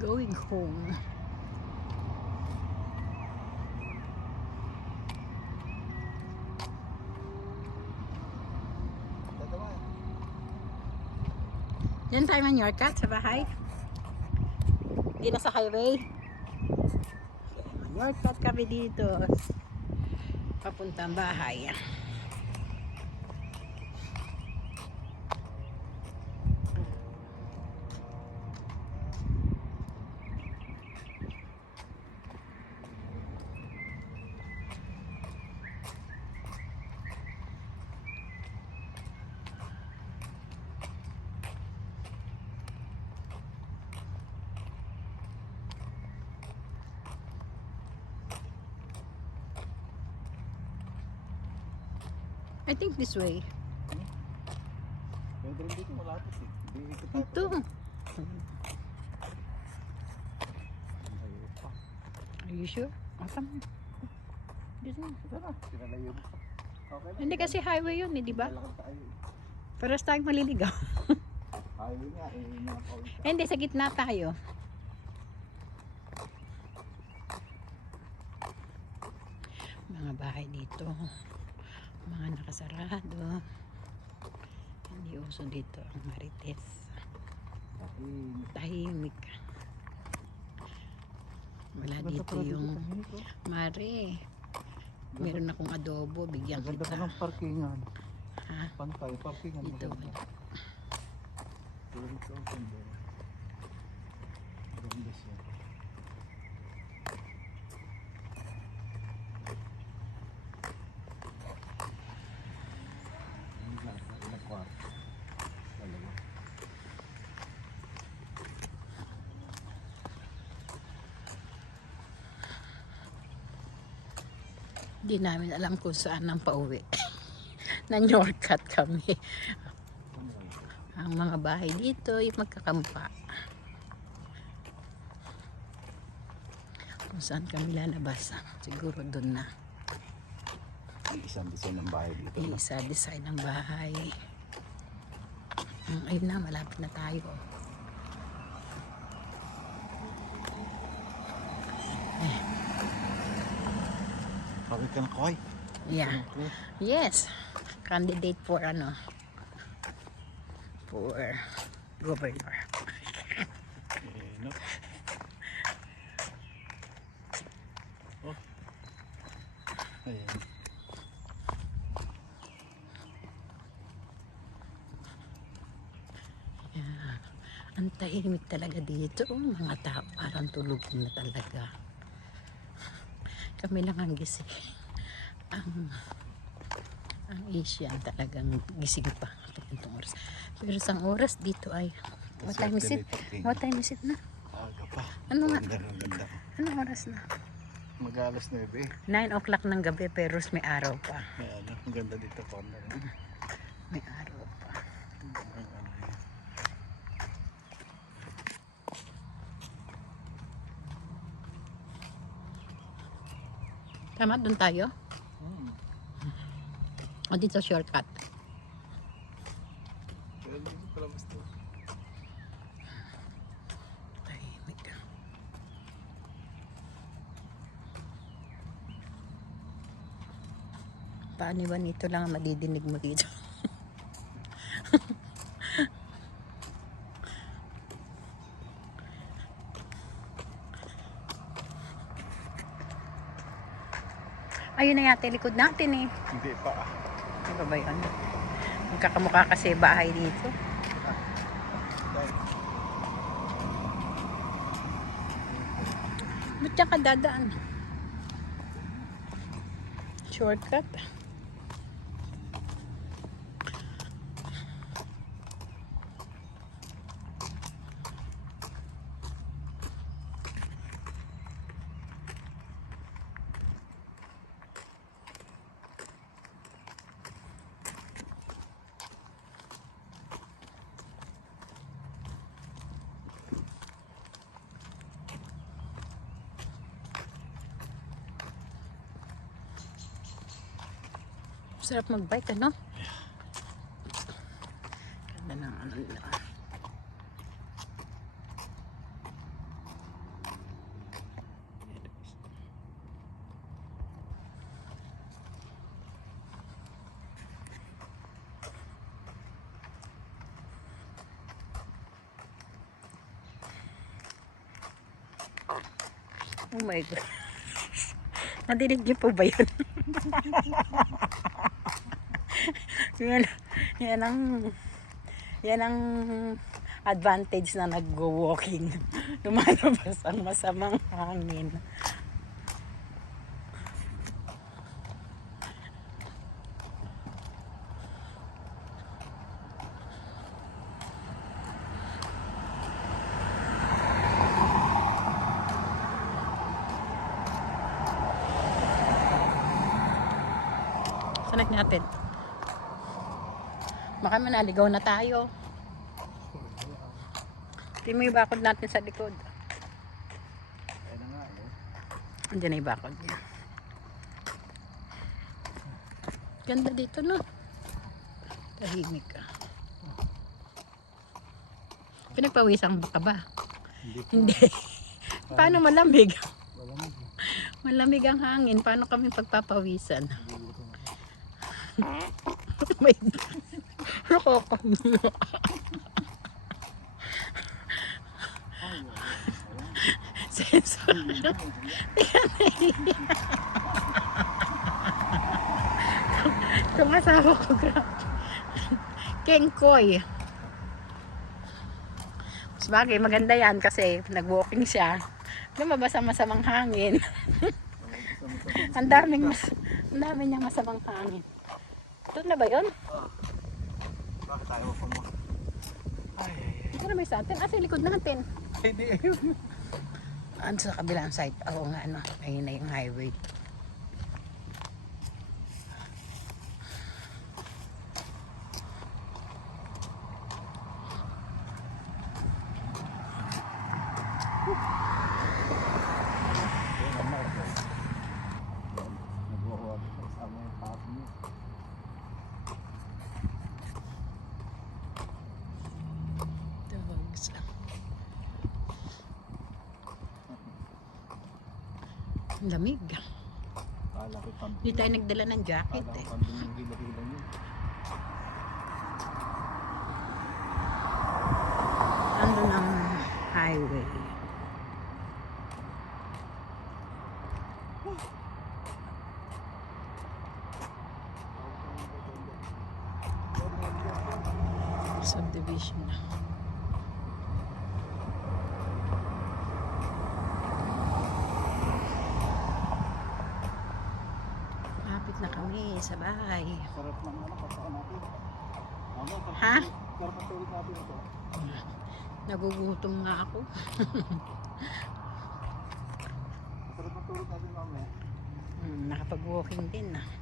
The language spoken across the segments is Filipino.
Going home. Yan tayo man Yorkat sa bahay. Hindi na sa highway. Yorkat kami dito. Papuntang bahay. I think this way. Rin dito malapit eh. Ito. Are you sure? Awesome. Dito. Tara, pinalayo mo. Okay. Hindi kasi highway yun eh, di ba? Paras tayong maliligaw. Highway nga eh. Eh, Hindi, sa gitna tayo. Mga bahay dito. Mga nakasarado. Hindi uso dito ang marites. Tahimik. Wala dito yung mare. Meron akong adobo, bigyan Ganda kita. ng parkingan. Ha? Pantay, parkingan. Dito. maganda. Dito, ganda. Ganda siya. Ilang ilang kwarto? Dalawa. Hindi namin alam kung saan ang pauwi. Nanyorkat kami. Ang mga bahay dito, yung magkakampa. Kung saan kami lalabas. Siguro doon na. Ang isang design ng bahay dito. no? Isa design ng bahay. Mm, Ayun na, malapit na tayo. Ka na kaway? Yeah. Yes. Candidate for ano? For governor. Eh, no. Oh. Ayan. Ang tahimik talaga dito. Mga tao parang tulog na talaga. Kami lang ang gising. Ang ang Asian talagang gising pa itong oras. Pero isang oras dito ay what time is it? What time is it na? Aga pa. Ano nga? Anong oras na? Mag-alas 9 eh. 9 o'clock ng gabi pero may araw pa. Ayan, ang ganda dito corner. May araw pa. Ano. Tama, doon tayo? O dito shortcut? Paano ba nito lang ang madidinig mo dito? Ayun na yata likod natin eh. Hindi pa. Ano ba yun? Magkakamukha kasi bahay dito. Ba't yan ka dadaan? Shortcut. Sarap mag-bike, ano? Ganda ng ano nila. Oh my God. Nadinig niyo po ba yun? yan, yan ang yan ang advantage na nag-walking. Lumalabas ang masamang hangin. Sanak natin. Baka manaligaw na tayo. Hindi mo yung bakod natin sa likod. Andiyan na yung bakod niya. Ganda dito, no? Tahimik ka. Pinagpawisan ka ba? Hindi. Paano malamig? Wala mo. Malamig ang hangin. Paano kami pagpapawisan? May nakakahiya. Sensor. Itong asawa ko, grabe. Kengkoy. Mas bagay, maganda yan kasi nag-walking siya. Lumabas ang masamang hangin. ang daming mas, ang dami niyang masamang hangin. Ito na ba yun? Bakit tayo ko mo? Ay, ay, ay. Na ba yung sa atin? Ah, sa likod natin. Hindi. Ano sa kabilang side? Oo nga, ano. Ayun na yung highway. Nagwawa ko kasama yung papo niyo. Dogs lang. Ang lamig. Hindi tayo nagdala ng jacket eh. Andun ang highway. Subdivision na. Lapit na kami sa bahay. Ano. Ano, Ha? Nagugutom nga ako. Hmm, nakapag-walking din ah.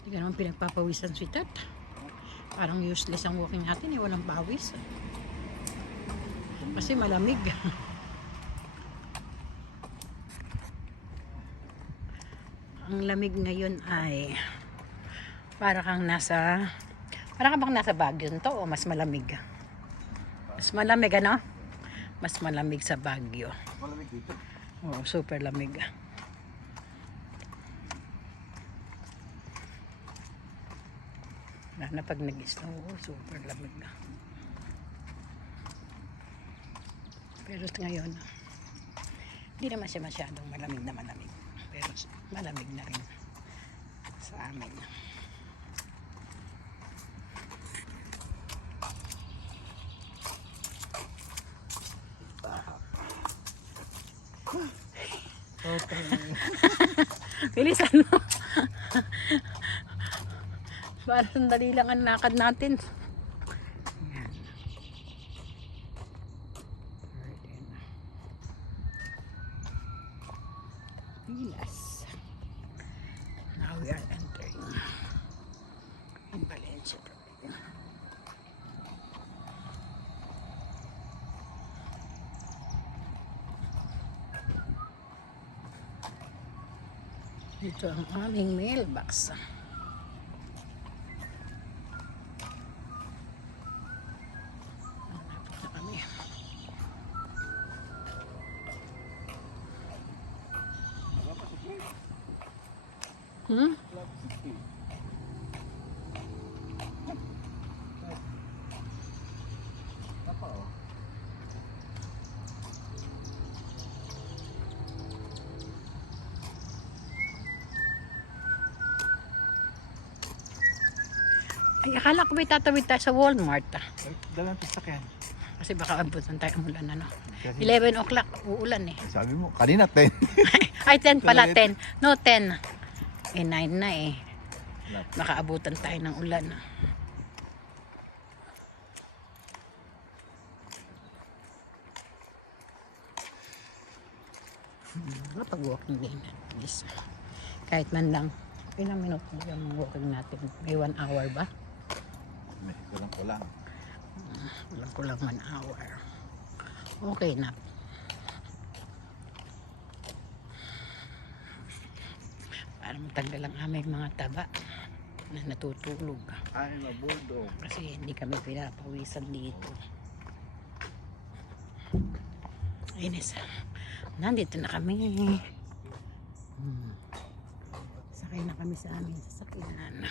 Hindi ka naman pinagpapawisan si Tat. Parang useless ang walking natin eh, walang pawis. Kasi malamig. ang lamig ngayon ay para kang nasa para kang bang nasa Baguio to o mas malamig? Mas malamig ano? Mas malamig sa Baguio. Malamig dito. Oo, super lamig. Lalo na pag nag-snow, super lamig na. Pero ngayon, hindi naman siya masyadong malamig na malamig. Pero malamig na rin sa amin. Okay. Bilisan mo. Para sandali lang ang lakad natin. Yan. Pilas. Now we are entering in Valencia. Dito ang aming mailbox. Malapit na kami. Hmm? Ay, akala ko may tatawid tayo sa Walmart. ah. Ay, Dalang sasakyan. Kasi baka abutan tayo ang ulan ano. Kasi, 11 o'clock, uulan eh. sabi mo, kanina 10. Ay, 10 pala, Tuloy. 10. No, 10. Eh, 9 na eh. Wala. Baka abutan tayo ng ulan. Hmm, Kapag walking din at least. Kahit man lang, ilang minuto yung walking natin? May 1 hour ba? May kulang kulang. Walang kulang 1 hour. Okay na. Para matanggal ang aming mga taba na natutulog. Ay, mabudo. Kasi hindi kami pinapawisan dito. Inis. Nandito na kami. Hmm. Sakay na kami sa aming sasakyan.